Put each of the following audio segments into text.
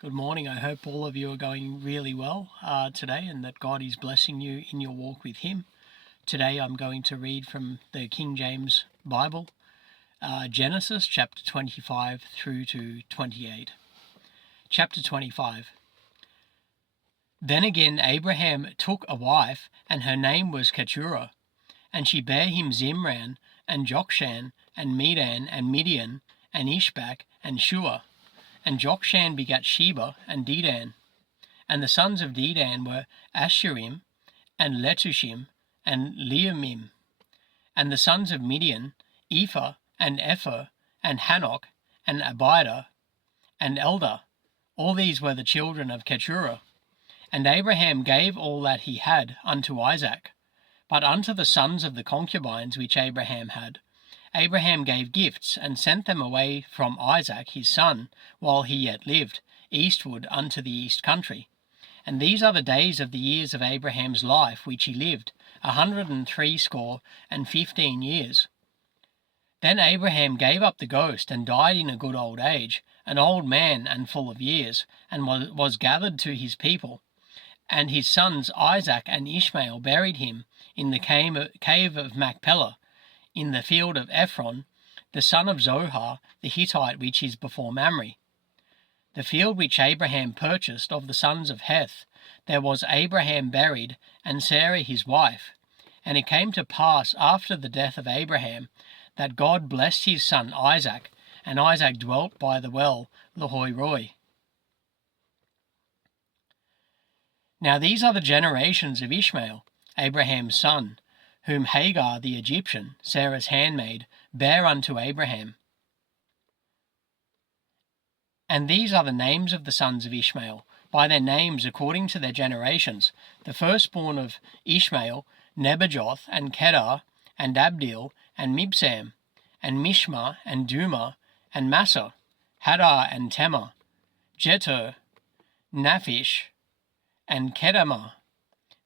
Good morning. I hope all of you are going really well today and that God is blessing you in your walk with Him. Today I'm going to read from the King James Bible, Genesis chapter 25 through to 28. Chapter 25. Then again Abraham took a wife, and her name was Keturah, and she bare him Zimran, and Jokshan, and Medan, and Midian, and Ishbak, and Shua. And Jokshan begat Sheba and Dedan. And the sons of Dedan were Asherim, and Letushim, and Leumim. And the sons of Midian, Ephah, and Epher, and Hanok, and Abida, and Eldah. All these were the children of Keturah. And Abraham gave all that he had unto Isaac. But unto the sons of the concubines which Abraham had, Abraham gave gifts, and sent them away from Isaac his son, while he yet lived, eastward unto the east country. And these are the days of the years of Abraham's life which he lived, 160 years. Then Abraham gave up the ghost, and died in a good old age, an old man and full of years, and was gathered to his people. And his sons Isaac and Ishmael buried him in the cave of Machpelah, in the field of Ephron, the son of Zohar, the Hittite, which is before Mamre. The field which Abraham purchased of the sons of Heth, there was Abraham buried, and Sarah his wife. And it came to pass after the death of Abraham, that God blessed his son Isaac, and Isaac dwelt by the well Lahoi Roi. Now these are the generations of Ishmael, Abraham's son, whom Hagar the Egyptian, Sarah's handmaid, bare unto Abraham. And these are the names of the sons of Ishmael, by their names according to their generations: the firstborn of Ishmael, Nebajoth, and Kedar, and Abdil, and Mibsam, and Mishma, and Duma, and Massa, Hadar, and Tema, Jetur, Naphish, and Kedemah.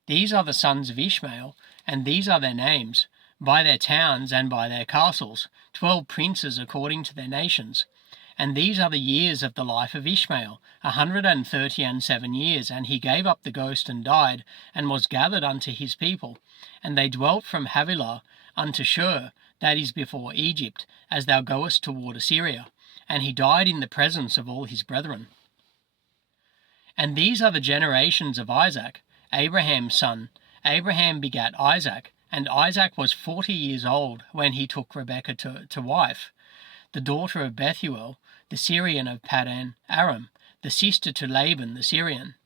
These are the sons of Ishmael, and these are their names, by their towns and by their castles, 12 princes according to their nations. And these are the years of the life of Ishmael, 137 years. And he gave up the ghost and died, and was gathered unto his people. And they dwelt from Havilah unto Shur, that is before Egypt, as thou goest toward Assyria. And he died in the presence of all his brethren. And these are the generations of Isaac, Abraham's son. Abraham begat Isaac, and Isaac was 40 years old when he took Rebekah to wife, the daughter of Bethuel, the Syrian of Paddan Aram, the sister to Laban the Syrian.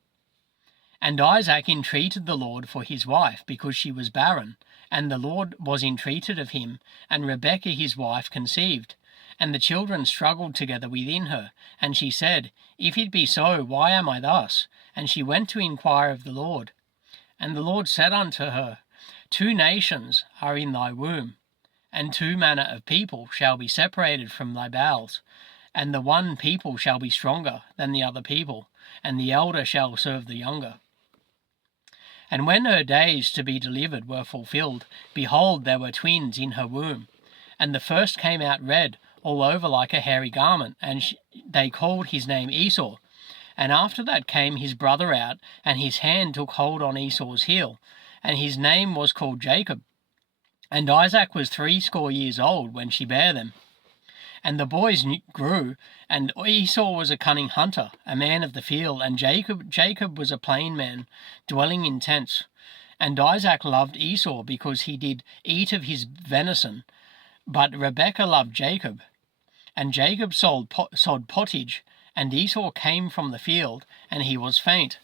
And Isaac entreated the Lord for his wife, because she was barren, and the Lord was entreated of him, and Rebekah his wife conceived. And the children struggled together within her, and she said, If it be so, why am I thus? And she went to inquire of the Lord. And the Lord said unto her, 2 nations are in thy womb, and 2 manner of people shall be separated from thy bowels, and the one people shall be stronger than the other people, and the elder shall serve the younger. And when her days to be delivered were fulfilled, behold, there were twins in her womb. And the first came out red all over like a hairy garment, and they called his name Esau. And after that came his brother out, and his hand took hold on Esau's heel, and his name was called Jacob. And Isaac was 80 years old when she bare them. And the boys grew, and Esau was a cunning hunter, a man of the field, and Jacob was a plain man, dwelling in tents. And Isaac loved Esau, because he did eat of his venison, but Rebekah loved Jacob. And Jacob sod pottage, and Esau came from the field, and he was faint.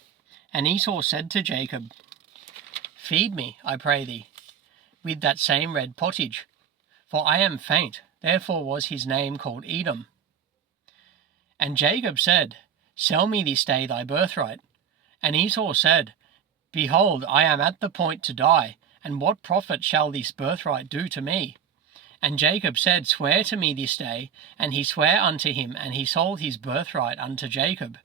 And Esau said to Jacob, Feed me, I pray thee, with that same red pottage, for I am faint. Therefore was his name called Edom. And Jacob said, Sell me this day thy birthright. And Esau said, Behold, I am at the point to die, and what profit shall this birthright do to me? And Jacob said, Swear to me this day. And he sware unto him, and he sold his birthright unto Jacob.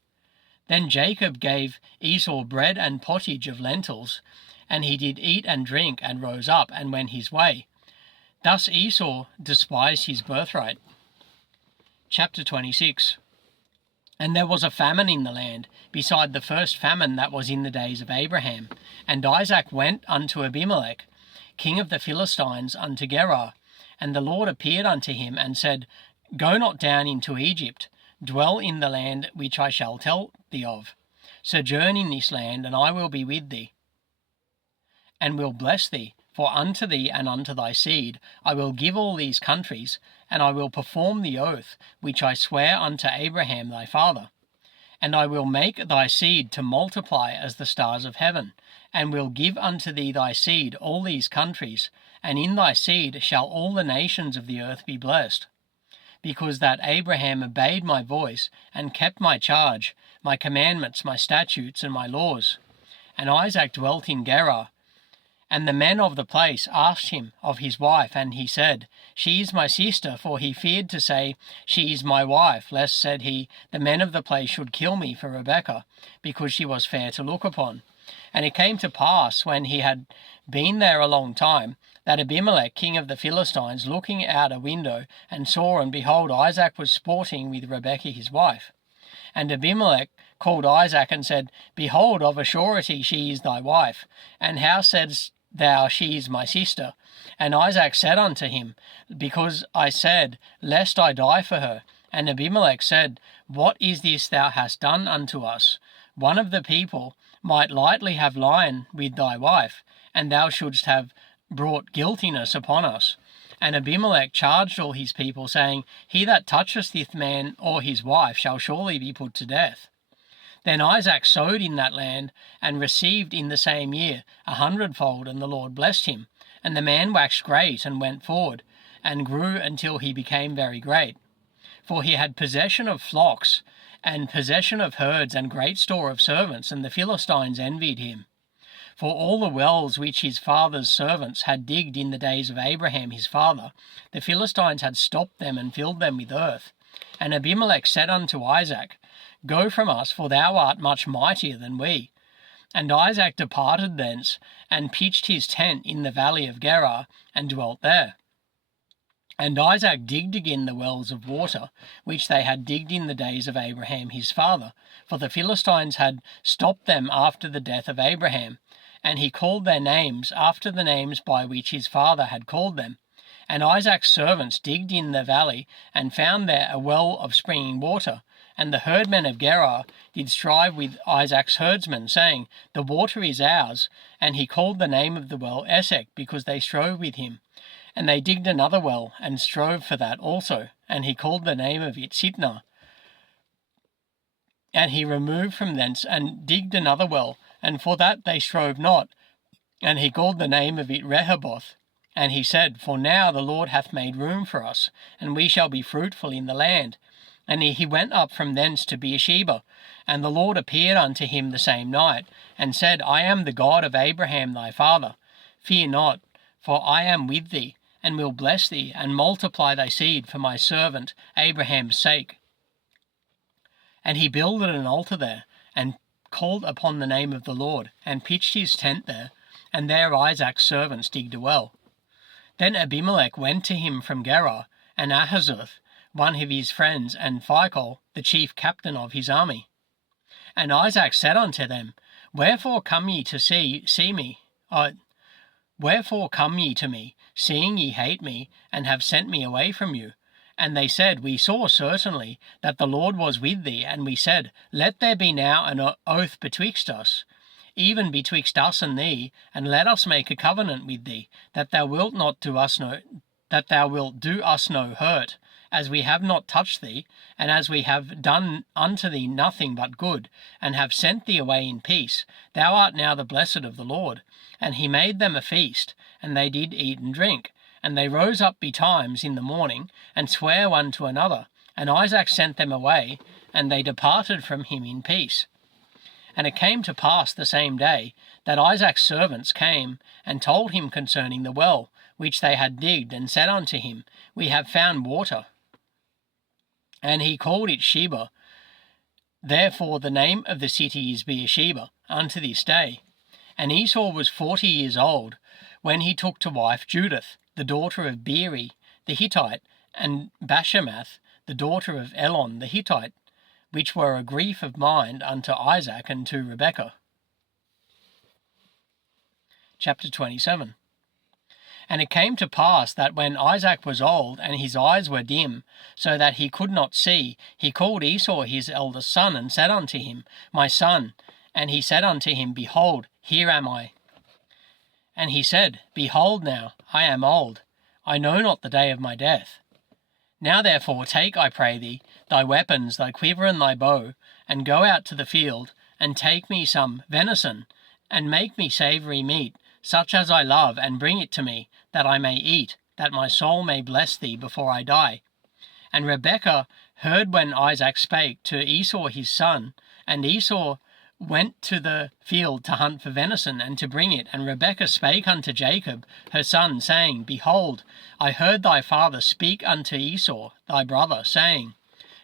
Then Jacob gave Esau bread and pottage of lentils, and he did eat and drink, and rose up, and went his way. Thus Esau despised his birthright. Chapter 26. And there was a famine in the land, beside the first famine that was in the days of Abraham. And Isaac went unto Abimelech, king of the Philistines, unto Gerar. And the Lord appeared unto him, and said, Go not down into Egypt, dwell in the land which I shall tell thee of. Sojourn in this land, and I will be with thee, and will bless thee. For unto thee and unto thy seed I will give all these countries, and I will perform the oath which I swear unto Abraham thy father. And I will make thy seed to multiply as the stars of heaven, and will give unto thee thy seed all these countries, and in thy seed shall all the nations of the earth be blessed. Because that Abraham obeyed my voice, and kept my charge, my commandments, my statutes, and my laws. And Isaac dwelt in Gerar. And the men of the place asked him of his wife, and he said, She is my sister, for he feared to say, She is my wife, lest, said he, the men of the place should kill me for Rebekah, because she was fair to look upon. And it came to pass, when he had been there a long time, that Abimelech, king of the Philistines, looking out a window, and saw, and behold, Isaac was sporting with Rebekah his wife. And Abimelech called Isaac, and said, Behold, of a surety she is thy wife. And how saidst thou, She is my sister? And Isaac said unto him, Because I said, Lest I die for her. And Abimelech said, What is this thou hast done unto us? One of the people might lightly have lied with thy wife, and thou shouldst have brought guiltiness upon us. And Abimelech charged all his people, saying, He that toucheth this man or his wife shall surely be put to death. Then Isaac sowed in that land, and received in the same year 100-fold, and the Lord blessed him. And the man waxed great, and went forward, and grew until he became very great. For he had possession of flocks, and possession of herds, and great store of servants, and the Philistines envied him. For all the wells which his father's servants had digged in the days of Abraham his father, the Philistines had stopped them, and filled them with earth. And Abimelech said unto Isaac, Go from us, for thou art much mightier than we. And Isaac departed thence, and pitched his tent in the valley of Gerar, and dwelt there. And Isaac digged again the wells of water, which they had digged in the days of Abraham his father, for the Philistines had stopped them after the death of Abraham. And he called their names after the names by which his father had called them. And Isaac's servants digged in the valley, and found there a well of springing water. And the herdmen of Gerar did strive with Isaac's herdsmen, saying, The water is ours. And he called the name of the well Esek, because they strove with him. And they digged another well, and strove for that also. And he called the name of it Sitnah. And he removed from thence, and digged another well, and for that they strove not. And he called the name of it Rehoboth. And he said, For now the Lord hath made room for us, and we shall be fruitful in the land. And he went up from thence to Beersheba. And the Lord appeared unto him the same night, and said, I am the God of Abraham thy father. Fear not, for I am with thee, and will bless thee, and multiply thy seed for my servant Abraham's sake. And he builded an altar there, and called upon the name of the Lord, and pitched his tent there, and there Isaac's servants digged a well. Then Abimelech went to him from Gerar, and Ahuzzath, one of his friends, and Phicol, the chief captain of his army. And Isaac said unto them, Wherefore come ye to see me? Wherefore come ye to me, seeing ye hate me, and have sent me away from you? And they said, We saw certainly that the Lord was with thee, and we said, Let there be now an oath betwixt us, even betwixt us and thee, and let us make a covenant with thee, that thou wilt do us no hurt, as we have not touched thee, and as we have done unto thee nothing but good, and have sent thee away in peace. Thou art now the blessed of the Lord. And he made them a feast, and they did eat and drink. And they rose up betimes in the morning, and sware one to another. And Isaac sent them away, and they departed from him in peace. And it came to pass the same day, that Isaac's servants came, and told him concerning the well, which they had digged, and said unto him, We have found water. And he called it Sheba. Therefore the name of the city is Beersheba, unto this day. And Esau was 40 years old, when he took to wife Judith, the daughter of Beeri the Hittite, and Bashemath, the daughter of Elon the Hittite, which were a grief of mind unto Isaac and to Rebekah. Chapter 27. And it came to pass that when Isaac was old, and his eyes were dim, so that he could not see, he called Esau his eldest son, and said unto him, My son. And he said unto him, Behold, here am I. And he said, Behold now, I am old, I know not the day of my death. Now therefore take, I pray thee, thy weapons, thy quiver and thy bow, and go out to the field, and take me some venison, and make me savoury meat, such as I love, and bring it to me, that I may eat, that my soul may bless thee before I die. And Rebekah heard when Isaac spake to Esau his son, and Esau went to the field to hunt for venison, and to bring it. And Rebekah spake unto Jacob her son, saying, Behold, I heard thy father speak unto Esau thy brother, saying,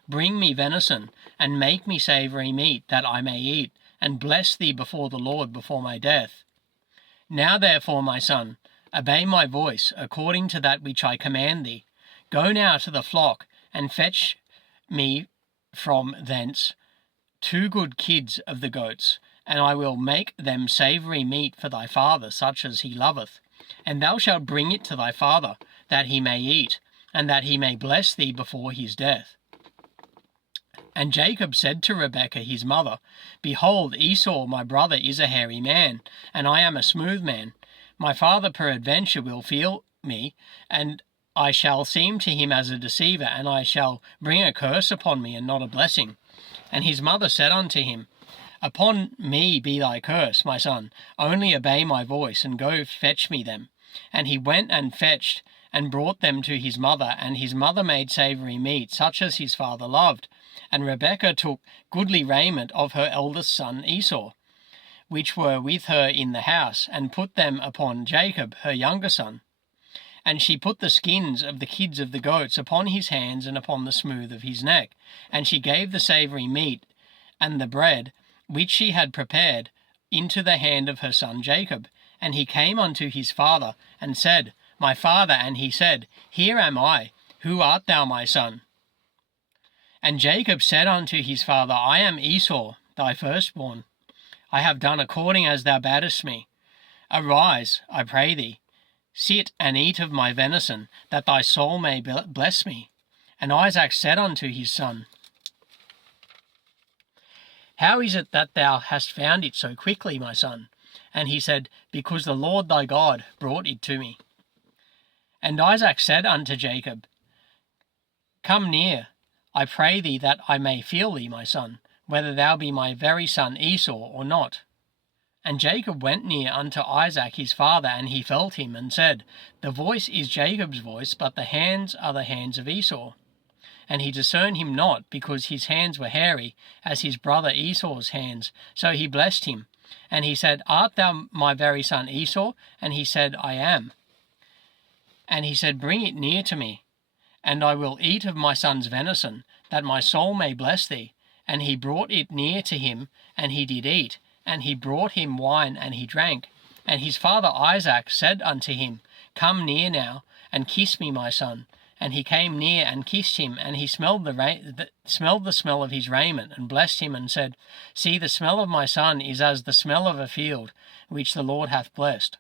Bring me venison, and make me savoury meat, that I may eat, and bless thee before the Lord before my death. Now therefore, my son, obey my voice, according to that which I command thee. Go now to the flock, and fetch me from thence 2 good kids of the goats, and I will make them savoury meat for thy father, such as he loveth. And thou shalt bring it to thy father, that he may eat, and that he may bless thee before his death. And Jacob said to Rebekah his mother, Behold, Esau my brother is a hairy man, and I am a smooth man. My father peradventure will feel me, and I shall seem to him as a deceiver, and I shall bring a curse upon me, and not a blessing. And his mother said unto him, Upon me be thy curse, my son, only obey my voice, and go fetch me them. And he went and fetched, and brought them to his mother, and his mother made savoury meat, such as his father loved. And Rebekah took goodly raiment of her eldest son Esau, which were with her in the house, and put them upon Jacob her younger son. And she put the skins of the kids of the goats upon his hands and upon the smooth of his neck. And she gave the savoury meat and the bread, which she had prepared, into the hand of her son Jacob. And he came unto his father, and said, My father. And he said, Here am I. Who art thou, my son? And Jacob said unto his father, I am Esau, thy firstborn. I have done according as thou badest me. Arise, I pray thee, sit and eat of my venison, that thy soul may bless me. And Isaac said unto his son, How is it that thou hast found it so quickly, my son? And he said, Because the Lord thy God brought it to me. And Isaac said unto Jacob, Come near, I pray thee, that I may feel thee, my son, whether thou be my very son Esau or not. And Jacob went near unto Isaac his father, and he felt him, and said, The voice is Jacob's voice, but the hands are the hands of Esau. And he discerned him not, because his hands were hairy, as his brother Esau's hands. So he blessed him. And he said, Art thou my very son Esau? And he said, I am. And he said, Bring it near to me, and I will eat of my son's venison, that my soul may bless thee. And he brought it near to him, and he did eat. And he brought him wine, and he drank. And his father Isaac said unto him, Come near now, and kiss me, my son. And he came near and kissed him, and he smelled the smell of his raiment, and blessed him, and said, See, the smell of my son is as the smell of a field, which the Lord hath blessed.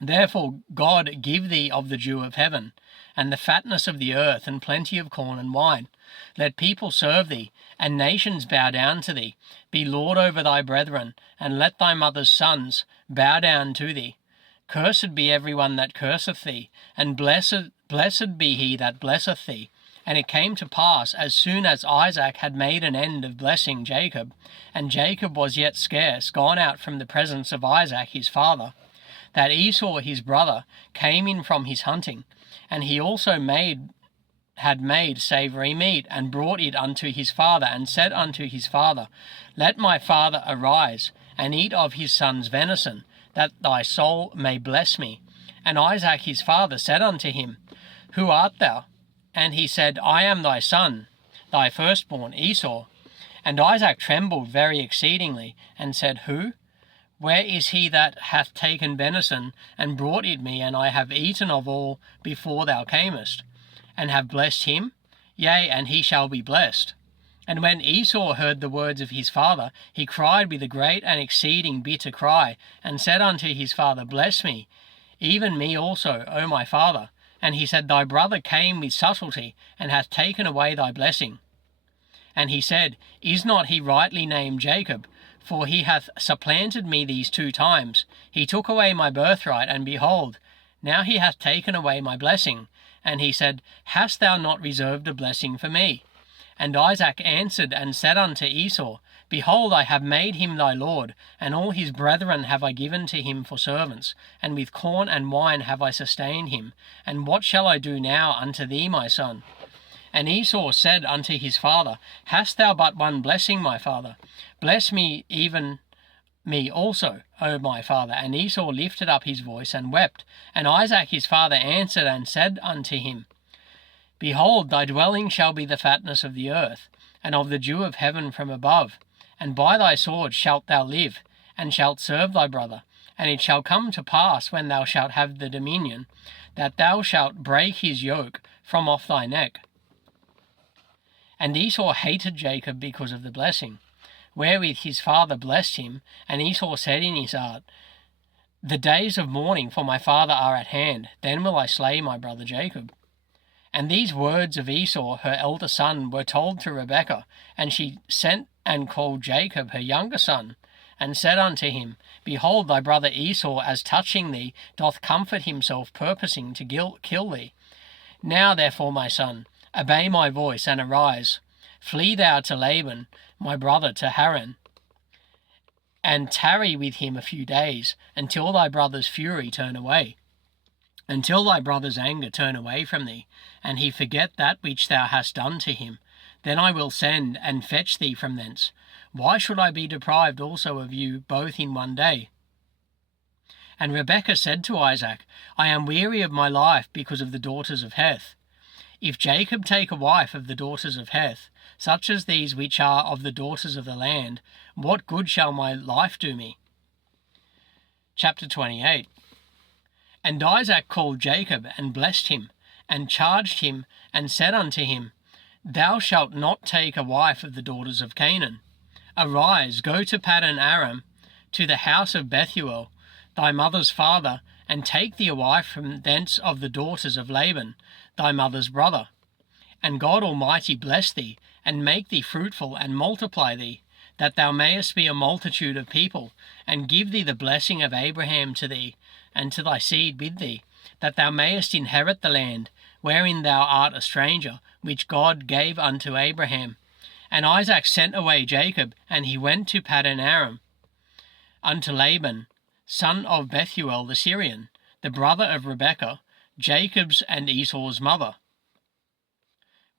Therefore God give thee of the dew of heaven, and the fatness of the earth, and plenty of corn and wine. Let people serve thee, and nations bow down to thee. Be Lord over thy brethren, and let thy mother's sons bow down to thee. Cursed be every one that curseth thee, and blessed be he that blesseth thee. And it came to pass, as soon as Isaac had made an end of blessing Jacob, and Jacob was yet scarce gone out from the presence of Isaac his father, that Esau his brother came in from his hunting, and he also had made savoury meat, and brought it unto his father, and said unto his father, Let my father arise, and eat of his son's venison, that thy soul may bless me. And Isaac his father said unto him, Who art thou? And he said, I am thy son, thy firstborn Esau. And Isaac trembled very exceedingly, and said, Who? Where is he that hath taken venison, and brought it me, and I have eaten of all before thou camest? And have blessed him? Yea, and he shall be blessed. And when Esau heard the words of his father, he cried with a great and exceeding bitter cry, and said unto his father, Bless me, even me also, O my father. And he said, Thy brother came with subtlety, and hath taken away thy blessing. And he said, Is not he rightly named Jacob? For he hath supplanted me these 2 times. He took away my birthright, and behold, now he hath taken away my blessing. And he said, Hast thou not reserved a blessing for me? And Isaac answered and said unto Esau, Behold, I have made him thy lord, and all his brethren have I given to him for servants, and with corn and wine have I sustained him. And what shall I do now unto thee, my son? And Esau said unto his father, Hast thou but one blessing, my father? Bless me, even me also, O my father. And Esau lifted up his voice and wept. And Isaac his father answered and said unto him, Behold, thy dwelling shall be the fatness of the earth, and of the dew of heaven from above. And by thy sword shalt thou live, and shalt serve thy brother. And it shall come to pass, when thou shalt have the dominion, that thou shalt break his yoke from off thy neck. And Esau hated Jacob because of the blessing, wherewith his father blessed him. And Esau said in his heart, The days of mourning for my father are at hand, then will I slay my brother Jacob. And these words of Esau, her elder son, were told to Rebekah, and she sent and called Jacob her younger son, and said unto him, Behold, thy brother Esau, as touching thee, doth comfort himself, purposing to kill thee. Now therefore, my son, obey my voice, and arise. Flee thou to Laban, my brother, to Haran, and tarry with him a few days, until thy brother's fury turn away, until thy brother's anger turn away from thee, and he forget that which thou hast done to him. Then I will send and fetch thee from thence. Why should I be deprived also of you both in one day? And Rebekah said to Isaac, I am weary of my life because of the daughters of Heth. If Jacob take a wife of the daughters of Heth, such as these which are of the daughters of the land, what good shall my life do me? Chapter 28. And Isaac called Jacob, and blessed him, and charged him, and said unto him, Thou shalt not take a wife of the daughters of Canaan. Arise, go to Paddan Aram, to the house of Bethuel, thy mother's father, and take thee a wife from thence of the daughters of Laban, thy mother's brother. And God Almighty bless thee, and make thee fruitful, and multiply thee, that thou mayest be a multitude of people, and give thee the blessing of Abraham to thee, and to thy seed with thee, that thou mayest inherit the land, wherein thou art a stranger, which God gave unto Abraham. And Isaac sent away Jacob, and he went to Paddan Aram, unto Laban, son of Bethuel the Syrian, the brother of Rebekah, Jacob's and Esau's mother.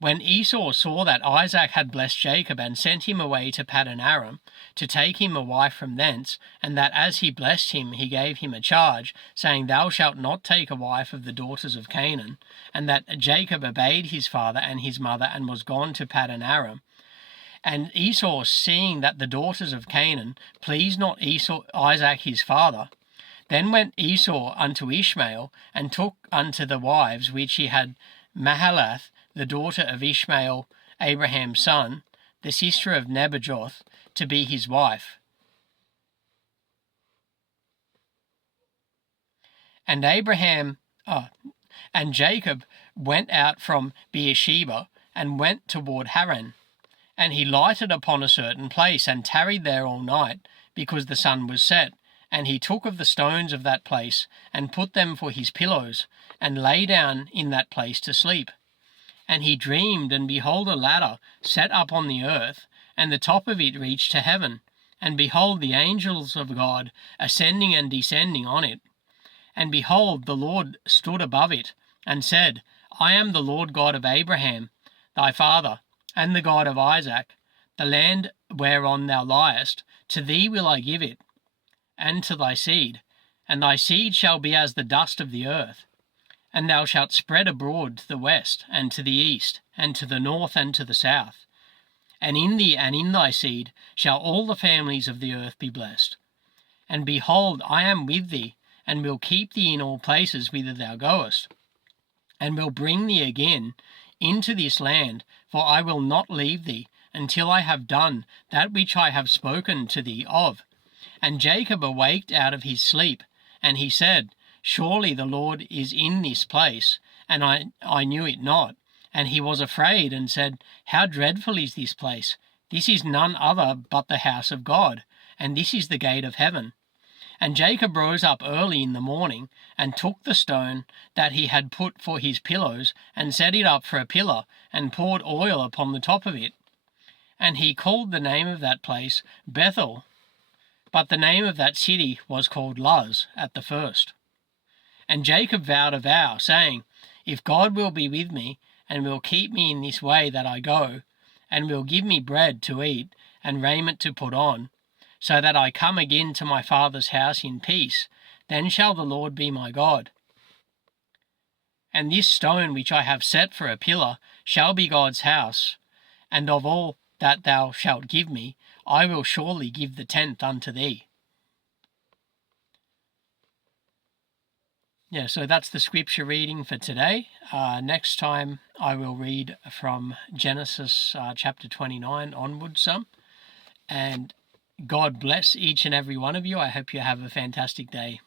When Esau saw that Isaac had blessed Jacob, and sent him away to Paddan Aram, to take him a wife from thence, and that as he blessed him he gave him a charge, saying, Thou shalt not take a wife of the daughters of Canaan, and that Jacob obeyed his father and his mother, and was gone to Paddan Aram. And Esau, seeing that the daughters of Canaan pleased not Isaac his father, then went Esau unto Ishmael, and took unto the wives which he had Mahalath, the daughter of Ishmael, Abraham's son, the sister of Nebajoth, to be his wife. And Jacob went out from Beersheba, and went toward Haran. And he lighted upon a certain place, and tarried there all night, because the sun was set. And he took of the stones of that place, and put them for his pillows, and lay down in that place to sleep. And he dreamed, and behold, a ladder set up on the earth, and the top of it reached to heaven. And behold, the angels of God ascending and descending on it. And behold, the Lord stood above it, and said, I am the Lord God of Abraham, thy father, and the God of Isaac. The land whereon thou liest, to thee will I give it, and to thy seed. And thy seed shall be as the dust of the earth. And thou shalt spread abroad to the west, and to the east, and to the north, and to the south. And in thee and in thy seed shall all the families of the earth be blessed. And behold, I am with thee, and will keep thee in all places whither thou goest, and will bring thee again into this land, for I will not leave thee, until I have done that which I have spoken to thee of. And Jacob awaked out of his sleep, and he said, Surely the Lord is in this place, and I knew it not. And he was afraid, and said, How dreadful is this place! This is none other but the house of God, and this is the gate of heaven. And Jacob rose up early in the morning, and took the stone that he had put for his pillows, and set it up for a pillar, and poured oil upon the top of it. And he called the name of that place Bethel, but the name of that city was called Luz at the first. And Jacob vowed a vow, saying, If God will be with me, and will keep me in this way that I go, and will give me bread to eat, and raiment to put on, so that I come again to my father's house in peace, then shall the Lord be my God. And this stone which I have set for a pillar shall be God's house, and of all that thou shalt give me, I will surely give the tenth unto thee. Yeah, so that's the scripture reading for today. Next time I will read from Genesis chapter 29 onwards some. And God bless each and every one of you. I hope you have a fantastic day.